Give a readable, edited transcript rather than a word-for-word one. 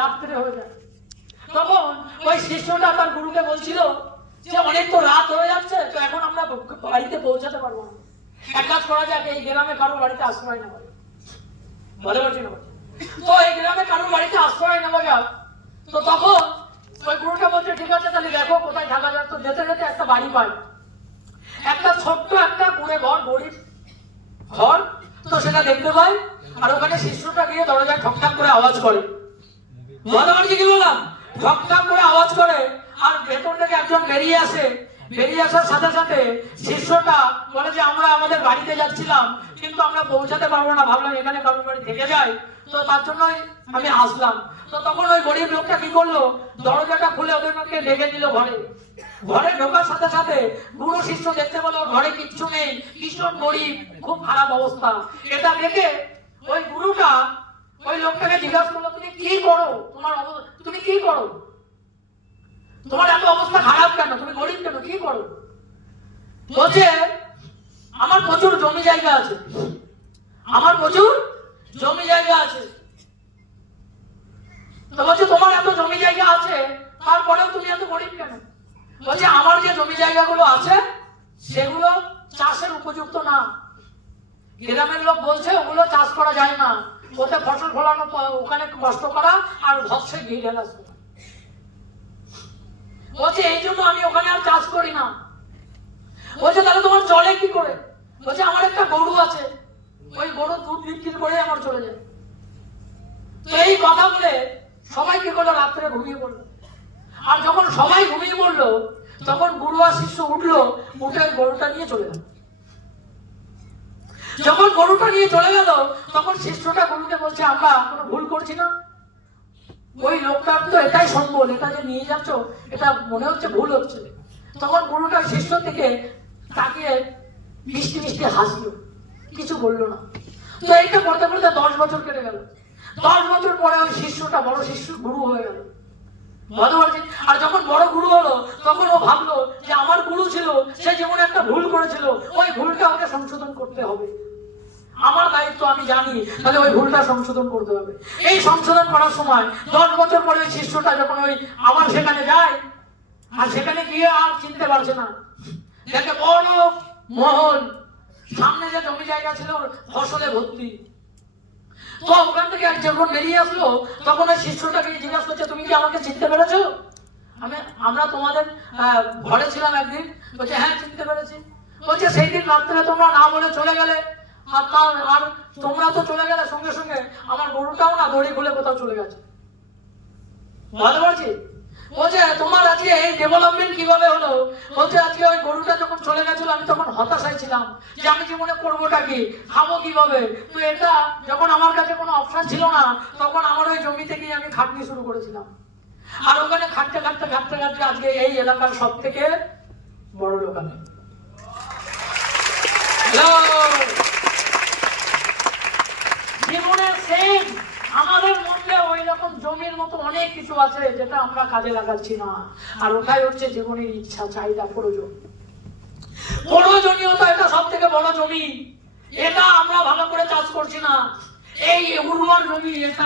রাত্রে হয়ে যায়। তখন ওই শিষ্যটা তার গুরুকে বলছিল যে অনেক তো রাত হয়ে যাচ্ছে, তো এখন আমরা বাড়িতে পৌঁছাতে পারবো না, এক কাজ করা যাক, এই গ্রামে কারোর বাড়িতে আশ্রয় নেওয়া যাক। বলে বলছি না, তো এই গ্রামে কারোর বাড়িতে আশ্রয় নেওয়া যাক। তো তখন ওই গুরুটা বলছে ঠিক আছে, তাহলে দেখো কোথায় থাকা যাক। তো যেতে যেতে একটা বাড়ি পাই, একটা ছোট্ট একটা কুড়ে ঘর, গরিব ঘর। তো সেটা দেখতে পাই, আর ওখানে শিষ্যটা গিয়ে দরজায় ঠকঠাক করে আওয়াজ করে। কি বললাম? ঠকঠাক করে আওয়াজ করে, আর ভেতর থেকে একজন বেরিয়ে আসে। বেরিয়ে আসার সাথে সাথে শিষ্যটা বলে যে আমরা আমাদের বাড়িতে যাচ্ছিলাম, কিন্তু আমরা পৌঁছাতে পারবো না, ভাবলাম এখানে কারোর বাড়ি থেকে যায়, তো তার জন্যই আমি আসলাম। তো তখন ওই গরিব লোকটা কি করলো, দরজাটা খুলে ওদেরকে ডেকে দিল ঘরে। ঘরে ঢোকার সাথে সাথে গুরু শিষ্য দেখতে পেলো ঘরে কিচ্ছু নেই, ভীষণ গরিব, খুব খারাপ অবস্থা। এটা দেখে ওই গুরুটা ওই লোকটাকে জিজ্ঞাসা করলো, তুমি কি করো, তুমি কি করো, তোমার এত অবস্থা খারাপ কেন, তুমি গরিব কেন, কি করো? বলছে আমার প্রচুর জমি জায়গা আছে, আমার প্রচুর জমি জায়গা আছে। তো বলছে তোমার এত জমি জায়গা আছে, তারপরেও তুমি এত গরিব কেন? বলছে আমার যে জমি জায়গাগুলো আছে সেগুলো চাষের উপযুক্ত না, গ্রামের লোক বলছে ওগুলো চাষ করা যায় না, ওতে ফসল ফলানো, ওখানে কষ্ট করা আর ভস্যে ঘি ঢেলা। বলছে এই জন্য আমি ওখানে আর চাষ করি না। বলছে তাহলে তোমার চলে কি করে? বলছে আমার একটা গরু আছে, ওই গরু দুধ বিক্রি করে আমার চলে যায়। তো এই কথা বলে সবাই কি করলো, রাত্রে ঘুমিয়ে পড়লো। আর যখন সবাই ঘুমিয়ে পড়লো, তখন গুরু আর শিষ্য উঠলো, উঠে গরুটা নিয়ে চলে গেল। যখন গরুটা নিয়ে চলে গেল, তখন শিষ্যটা গুরুকে বলছে আমরা কোনো ভুল করছি না, ওই লোকটার তো এটাই সম্বল, এটা যে নিয়ে যাচ্ছ এটা মনে হচ্ছে ভুল হচ্ছে। তখন গুরুটা শিষ্য থেকে তাকে মিষ্টি মিষ্টি হাসলো, কিছু বললো না। তো এইটা করতে করতে 10 বছর কেটে গেল। 10 বছর পরে ওই শিষ্যটা বড় শিষ্য গুরু হয়ে গেল। আর যখন বড় গুরু হলো, তখন ও ভাবলো যে আমার গুরু ছিল, সে যেমন একটা ভুল করেছিল, ওই ভুলটা ওকে সংশোধন করতে হবে, আমার দায়িত্ব, আমি জানি, তাহলে ওই ভুলটা সংশোধন করতে হবে। এই সংশোধন করার সময় 10 বছর পরে ওই শিষ্যটা যখন ওই আবার সেখানে যায়, আর সেখানে গিয়ে আর চিনতে পারছে না, দেখে বড় মহল, সামনে যে জমি জায়গা ছিল ফসলে ভর্তি। তো ওখান থেকে যখন বেরিয়ে আসলো, তখন ওই শিষ্যটাকে জিজ্ঞাসা করছে তুমি কি আমাকে চিনতে পেরেছো? আমরা তোমাদের ঘরে ছিলাম একদিন। বলছে হ্যাঁ চিনতে পেরেছি। বলছে সেই দিন রাত্রে তোমরা না বলে চলে গেলে, আর তোমরা তো চলে গেলে সঙ্গে সঙ্গে আমার গরুটাও না দড়ি খুলে কোথাও চলে গেছে। ভালো বলছি। বলছে তোমার আজকে এই ডেভেলপমেন্ট কিভাবে হলো? বলছে আজকে ওই গরুটা যখন চলে গেছিল, আমি তখন হতাশায় ছিলাম যে আমি জীবনে করবোটা কি, খাবো কিভাবে। তো এটা যখন আমার কাছে কোনো অপশন ছিল না, তখন আমার ওই জমিতে গিয়ে আমি খাটনি শুরু করেছিলাম, আর ওখানে খাটতে খাটতে খাটতে খাটতে আজকে এই এলাকার সব থেকে বড় লোক আমি। জীবনের সেম আমাদের মধ্যে ওই রকম জমির মতো অনেক কিছু আছে যেটা আমরা কাজে লাগাচ্ছি না, আর ওটাই হচ্ছে জীবনের ইচ্ছা, চাহিদা, প্রয়োজনীয়তা। এটা সব থেকে বড় জমি, এটা আমরা ভালো করে চাষ করছি না, এই উর্বর জমি, এটা